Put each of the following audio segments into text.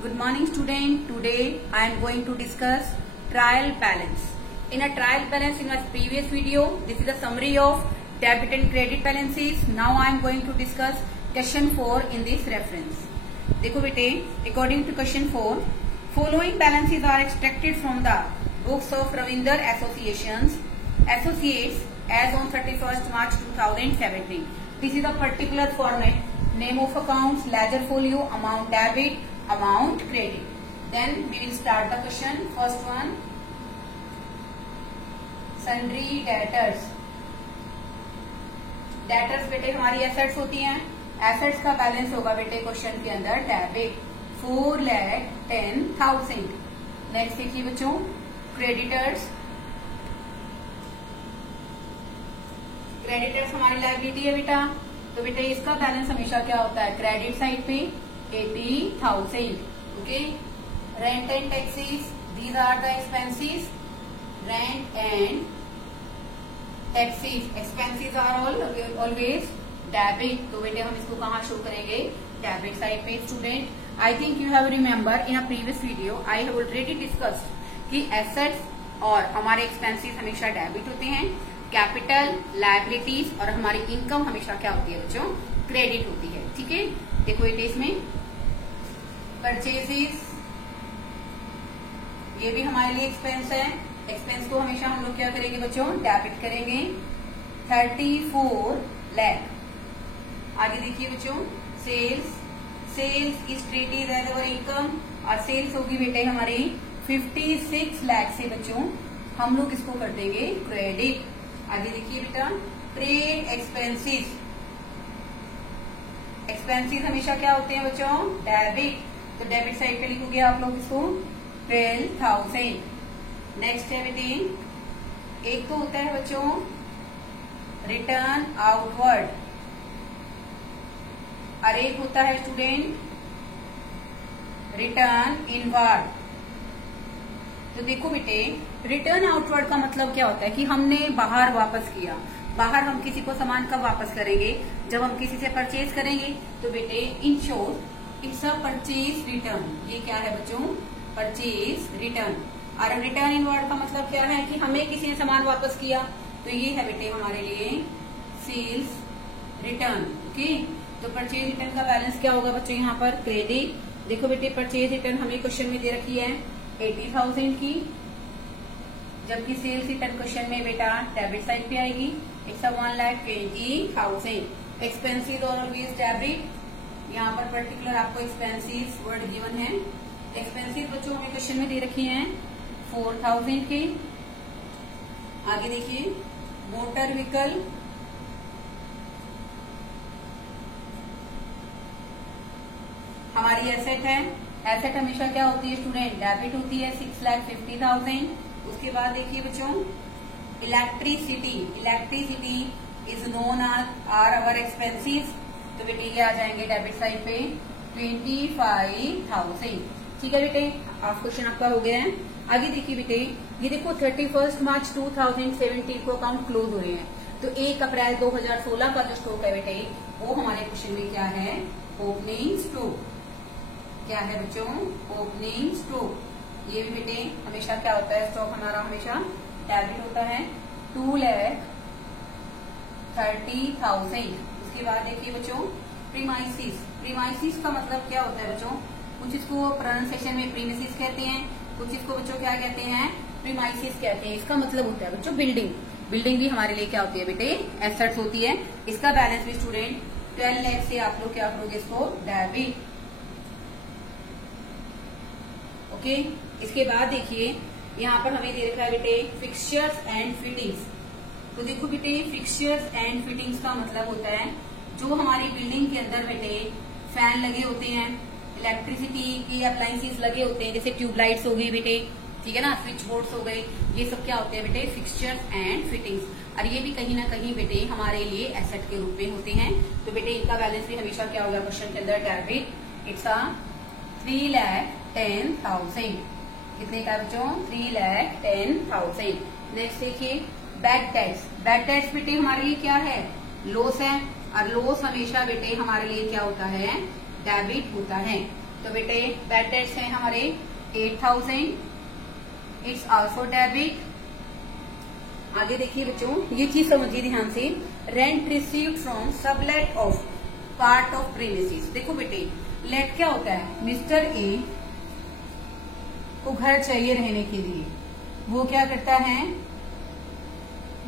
Good morning student. Today I am going to discuss trial balance. In a trial balance in my previous video, this is a summary of debit and credit balances. Now I am going to discuss question 4 in this reference. देखो बेटे, according to question 4, following balances are extracted from the books of Ravinder Associates as on 31st March 2017. This is a particular format. Name of accounts, ledger folio, amount debit, amount credit. Then we will start the question. First one, sundry debtors. Debtors बेटे हमारी assets होती हैं. Assets का balance होगा बेटे question के अंदर debit 4,10,000. Next देखिए बच्चों, क्रेडिटर्स. क्रेडिटर्स हमारी लायबिलिटी है बेटा, तो बेटे इसका बैलेंस हमेशा क्या होता है, क्रेडिट साइड पे 80,000. Okay. Rent and taxes, these are the expenses. Rent and taxes, expenses are always debit, तो बेटे हम इसको कहाँ शो करेंगे, डेबिट साइड पे. Student, I think you have remember in a previous video I have already discussed कि assets और हमारे एक्सपेंसेस हमेशा डेबिट होते हैं, कैपिटल, लायबिलिटीज और हमारी इनकम हमेशा क्या होती है बच्चों, क्रेडिट होती है. ठीक है. देखो बेटे इसमें परचेजेस, ये भी हमारे लिए एक्सपेंस है. एक्सपेंस को हमेशा हम लोग क्या करेंगे बच्चों, डेबिट करेंगे. 34 लाख. आगे देखिए बच्चों, sales is treated as our income, और सेल्स होगी बेटे हमारी 56 लाख से बच्चों हम लोग इसको कर देंगे क्रेडिट. आगे देखिए बेटा, ट्रेड एक्सपेंसेस. एक्सपेंसेस हमेशा क्या होते हैं बच्चों, डेबिट, तो डेबिट साइड पे लिखोगे आप लोग इसको 12,000. नेक्स्ट है बेटे, एक तो होता है बच्चों रिटर्न आउटवर्ड और एक होता है स्टूडेंट रिटर्न इनवर्ड. तो देखो बेटे, रिटर्न आउटवर्ड का मतलब क्या होता है कि हमने बाहर वापस किया. बाहर हम किसी को सामान कब वापस करेंगे, जब हम किसी से परचेज करेंगे. तो बेटे in short it's a purchase return. ये क्या है बच्चों, परचेज रिटर्न. और रिटर्न इनवर्ड का मतलब क्या है कि हमें किसी ने सामान वापस किया, तो ये है बेटे हमारे लिए सेल्स रिटर्न. ओके. तो परचेज रिटर्न का बैलेंस क्या होगा बच्चों, यहाँ पर क्रेडिट. देखो बेटे, परचेज रिटर्न हमें क्वेश्चन में दे रखी है 80,000 की, जबकि सेल्स रिटर्न क्वेश्चन में बेटा डेबिट साइड पे आएगी. इट्स 1,20,000. एक्सपेंसिस और ऑलवेज डेबिट. यहाँ पर पर्टिकुलर आपको एक्सपेंसिस वर्ड गिवन है. एक्सपेंसिस बच्चों हमें क्वेश्चन में दे रखी हैं 4,000 की. आगे देखिए, मोटर व्हीकल, हमारी एसेट है. एसेट हमेशा क्या होती है स्टूडेंट, डेबिट होती है 6,50,000. उसके बाद देखिए बच्चों, electricity. Electricity is known are our expenses, तो बेटे ये आ जाएंगे डेबिट साइड पे 25,000. ठीक है बेटे, आप क्वेश्चन आपका हो गया है. आगे देखिए बेटे, ये देखो 31 मार्च 2017 को अकाउंट क्लोज हुए हैं, तो 1 अप्रैल 2016 का जो स्टॉक है बेटे वो हमारे क्वेश्चन में क्या है, ओपनिंग स्टॉक. क्या है बच्चों, ओपनिंग स्टॉक. ये भी बेटे हमेशा क्या होता है, स्टॉक हमारा हमेशा डेबिट होता है 2,30,000. उसके बाद देखिए बच्चों, प्रीमाइसिस. प्रीमाइसिस का मतलब क्या होता है बच्चों, कुछ इसको प्रोनाउंसिएशन में प्रीमिसिस कहते हैं, कुछ इसको बच्चों क्या कहते हैं, प्रीमाइसिस कहते हैं. इसका मतलब होता है बच्चों बिल्डिंग. बिल्डिंग भी हमारे लिए क्या होती है बेटे, एसेट्स होती है. इसका बैलेंस भी स्टूडेंट 12 लाख से आप लोग क्या करोगे, इसको डेबिट. ओके. इसके बाद देखिए यहाँ पर हमें दे रखा है बेटे फिक्सचर्स एंड फिटिंग्स. तो देखो बेटे, फिक्सचर्स एंड फिटिंग्स का मतलब होता है जो हमारी बिल्डिंग के अंदर बेटे फैन लगे होते हैं, इलेक्ट्रिसिटी की अप्लायंसेस लगे होते हैं, जैसे ट्यूबलाइट्स हो गई बेटे, ठीक है ना, स्विच बोर्ड्स हो गए, ये सब क्या होते हैं बेटे, फिक्सचर्स एंड फिटिंग्स. और ये भी कहीं ना कहीं बेटे हमारे लिए एसेट के रूप में होते हैं. तो बेटे इनका बैलेंस भी हमेशा क्या होगा क्वेश्चन के अंदर, डेबिट. इट्स 3,10,000. कितने का बच्चों, 3,10,000. नेक्स्ट देखिए, बैड डेट्स. बैड डेट्स बेटे हमारे लिए क्या है, लॉस है, और लॉस हमेशा बेटे हमारे लिए क्या होता है, डेबिट होता है. तो बेटे बैड डेट्स हैं हमारे 8000, इट्स आल्सो डेबिट। आगे देखिए बच्चों, ये चीज समझिए ध्यान से, rent received from sublet of part of premises. देखो बेटे, लेट क्या होता है, मिस्टर ए को घर चाहिए रहने के लिए, वो क्या करता है,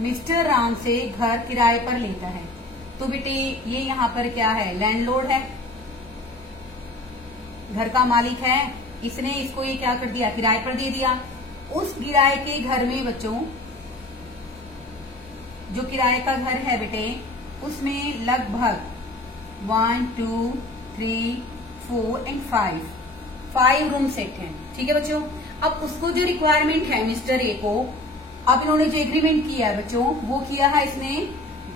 मिस्टर राम से घर किराए पर लेता है। तो बेटे ये यहाँ पर क्या है, लैंडलॉर्ड है, घर का मालिक है, इसने इसको ये क्या कर दिया, किराए पर दे दिया। उस किराए के घर में बच्चों, जो किराए का घर है बेटे, उसमें लगभग 1 2 3 4 एंड 5 रूम सेट हैं। ठीक है बच्चों। अब उसको जो रिक्वायरमेंट है मिस्टर ए को, अब इन्होंने जो एग्रीमेंट किया है बच्चों, वो किया है इसने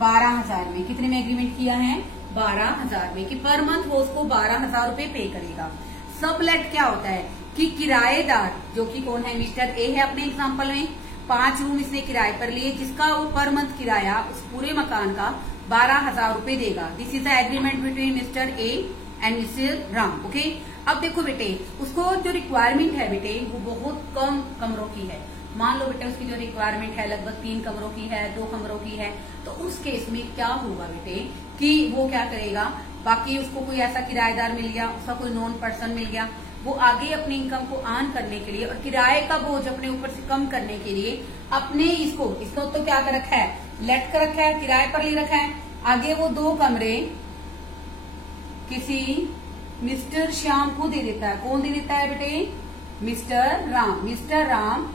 12,000 में। कितने में एग्रीमेंट किया है, 12,000 में, कि पर मंथ वो उसको 12,000 रुपए पे करेगा। सबलेट क्या होता है कि किराएदार, जो कि कौन है, मिस्टर ए है अपने एग्जाम्पल में, 5 रूम इसने किराए पर लिए, जिसका वो पर मंथ किराया उस पूरे मकान का 12,000 रुपए देगा। This is the agreement between mister A and mister Ram. Okay. अब देखो बेटे, उसको जो रिक्वायरमेंट है बेटे, वो बहुत कम कमरों की है। मान लो बेटे उसकी जो रिक्वायरमेंट है लगभग 3 कमरों की है, 2 कमरों की है, तो उस केस में क्या होगा बेटे कि वो क्या करेगा, बाकी उसको कोई ऐसा किराएदार मिल गया, उसका कोई नॉन पर्सन मिल गया, वो आगे अपनी इनकम को अर्न करने के लिए और किराए का बोझ अपने ऊपर से कम करने के लिए अपने इसको तो क्या कर रखा है, लेट कर रखा है, किराए पर ले रखा है। आगे वो 2 कमरे किसी मिस्टर श्याम को दे देता है। कौन दे देता है बेटे, mister Ram. Mister Ram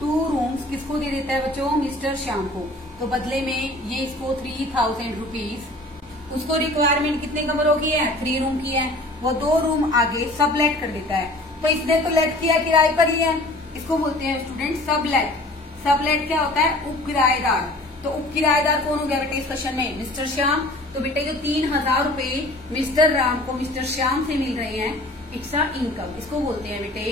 2 rooms किसको दे देता है बच्चों, मिस्टर श्याम को। तो बदले में ये इसको 3,000 रुपीज, उसको रिक्वायरमेंट कितने कमरों की है, 3 रूम की है, वो 2 रूम आगे सबलेट कर देता है। तो इसने तो लेट किया, किराए पर लिया, इसको बोलते हैं स्टूडेंट सबलेट। सबलेट क्या होता है, उप किराएदार। तो उप किराएदार कौन हो गया बेटे इस क्वेश्चन में, मिस्टर श्याम। तो बेटे जो 3,000 रुपए मिस्टर राम को मिस्टर श्याम से मिल रहे हैं, इट्स अ इनकम। इसको बोलते हैं बेटे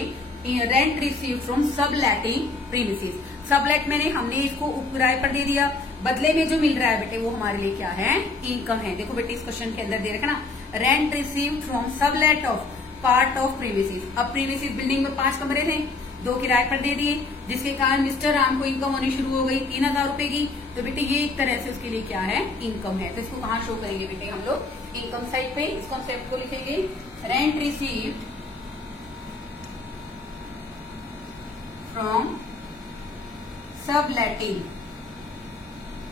rent receive from subletting premises. Sublet मैंने हमने इसको उप किराए पर दे दिया, बदले में जो मिल रहा है बेटे वो हमारे लिए क्या है, इनकम है। देखो बेटे इस क्वेश्चन के अंदर दे रखा ना, rent receive from sublet of part of premises. अब प्रीमिसेस बिल्डिंग में 5 कमरे थे, 2 किराए पर दे दिए, जिसके कारण मिस्टर राम को इनकम होनी शुरू हो गई 3,000 रुपए की। तो बेटे ये एक तरह से उसके लिए क्या है, इनकम है। तो इसको कहाँ शो करेंगे बेटे हम लोग, इनकम साइड पे। इस कॉन्सेप्ट को लिखेंगे, rent received from subletting.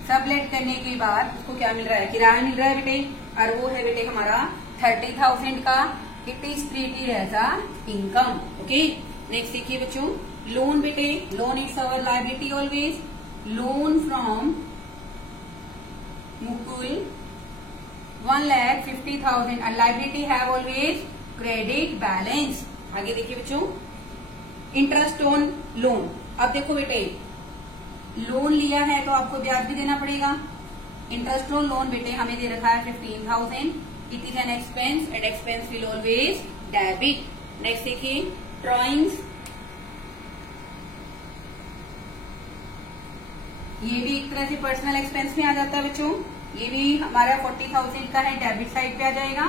Sublet करने के बाद उसको क्या मिल रहा है, किराया मिल रहा है बेटे, और वो है बेटे हमारा 30,000 का। It is treated as a income. Okay. Next देखिए बच्चों, लोन बेटे, loan it's our liability always. Loan from Mukul 1,50,000 and liability have always credit balance। आगे देखिए बच्चों, इंटरेस्ट ऑन लोन। अब देखो बेटे, लोन लिया है तो आपको ब्याज भी देना पड़ेगा। इंटरेस्ट ऑन लोन बेटे हमें दे रखा है 15,000। It is an expense and expense will always debit. Next देखिए, ड्रॉइंग्स, ये भी एक तरह से पर्सनल एक्सपेंस में आ जाता है बच्चों। ये भी हमारा 40,000 का है, डेबिट साइड पे आ जाएगा।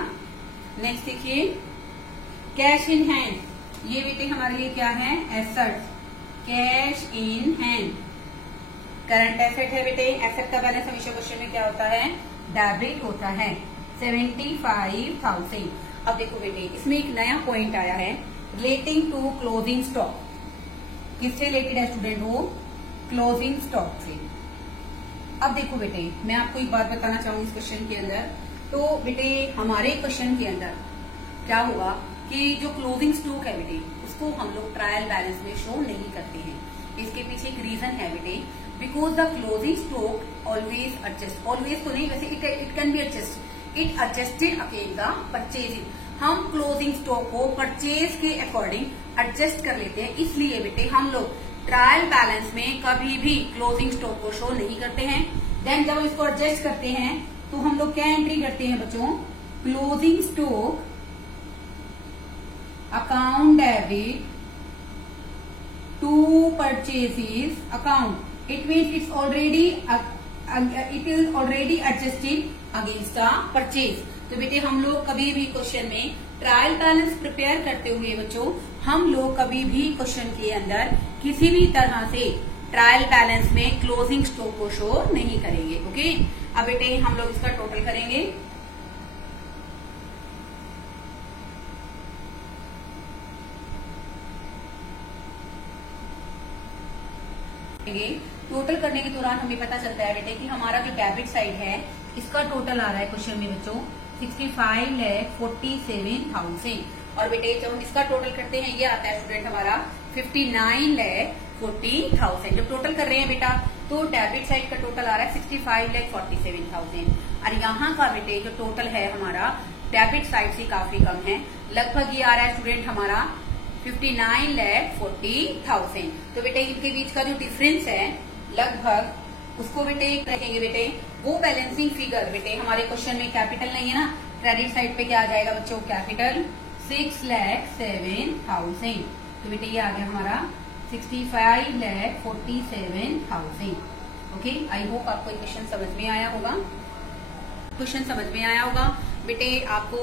नेक्स्ट देखिए, कैश इन हैंड। ये बेटे हमारे लिए क्या है, asset. Cash in hand current asset है बेटे। एसेट का बैलेंस हमेशा क्वेश्चन में क्या होता है, डेबिट होता है, 75,000। अब देखो बेटे, इसमें एक नया पॉइंट आया है, रिलेटिंग टू क्लोजिंग स्टॉक। किससे रिलेटेड है स्टूडेंट, वो क्लोजिंग स्टॉक से। अब देखो बेटे, मैं आपको एक बात बताना चाहूंगी इस क्वेश्चन के अंदर। तो बेटे हमारे क्वेश्चन के अंदर क्या हुआ कि जो क्लोजिंग स्टॉक है बेटे, उसको हम लोग ट्रायल बैलेंस में शो नहीं करते हैं। इसके पीछे एक रीजन है बेटे, because the closing stock always adjust, always तो नहीं, वैसे it can be adjust, it adjusted again the purchasing. हम क्लोजिंग स्टॉक को परचेज के अकॉर्डिंग एडजस्ट कर लेते हैं, इसलिए बेटे हम लोग ट्रायल बैलेंस में कभी भी क्लोजिंग स्टॉक को शो नहीं करते हैं। देन जब इसको एडजस्ट करते हैं तो हम लोग क्या एंट्री करते हैं बच्चों, closing stock account debit to purchases account. It means it is already adjusted against the purchase. तो बेटे हम लोग कभी भी क्वेश्चन में ट्रायल बैलेंस प्रिपेयर करते हुए बच्चों हम लोग कभी भी क्वेश्चन के अंदर किसी भी तरह से ट्रायल बैलेंस में क्लोजिंग स्टॉक को शो नहीं करेंगे। ओके, अब बेटे हम लोग इसका टोटल करेंगे। टोटल करने के दौरान हमें पता चलता है बेटे कि हमारा जो डेबिट साइड है इसका टोटल आ रहा है क्वेश्चन में बच्चों 65,47,000 और बेटे जब हम इसका टोटल करते हैं ये आता है स्टूडेंट हमारा 59,40,000। जब टोटल कर रहे हैं बेटा तो डेबिट साइड का टोटल आ रहा है 65,47,000 और यहाँ का बेटे जो टोटल है हमारा डेबिट साइड से काफी कम है, लगभग ये आ रहा है स्टूडेंट हमारा 59,40,000। तो बेटे इनके बीच का जो डिफरेंस है लगभग उसको बेटे रखेंगे बेटे वो बैलेंसिंग फिगर बेटे हमारे क्वेश्चन में कैपिटल नहीं है ना, क्रेडिट साइड पे क्या आ जाएगा बच्चों कैपिटल 6,07,000। तो बेटे ये आ गया हमारा 65,47,000। ओके, आई होप आपको क्वेश्चन समझ में आया होगा। बेटे आपको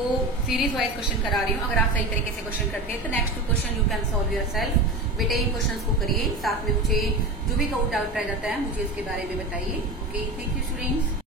सीरीज वाइज क्वेश्चन करा रही हूँ, अगर आप सही तरीके से क्वेश्चन करते हैं तो next question you can solve yourself. बेटे इन क्वेश्चंस को करिए, साथ में मुझे जो भी डाउट रह जाता है मुझे इसके बारे में बताइए। Okay, thank you students.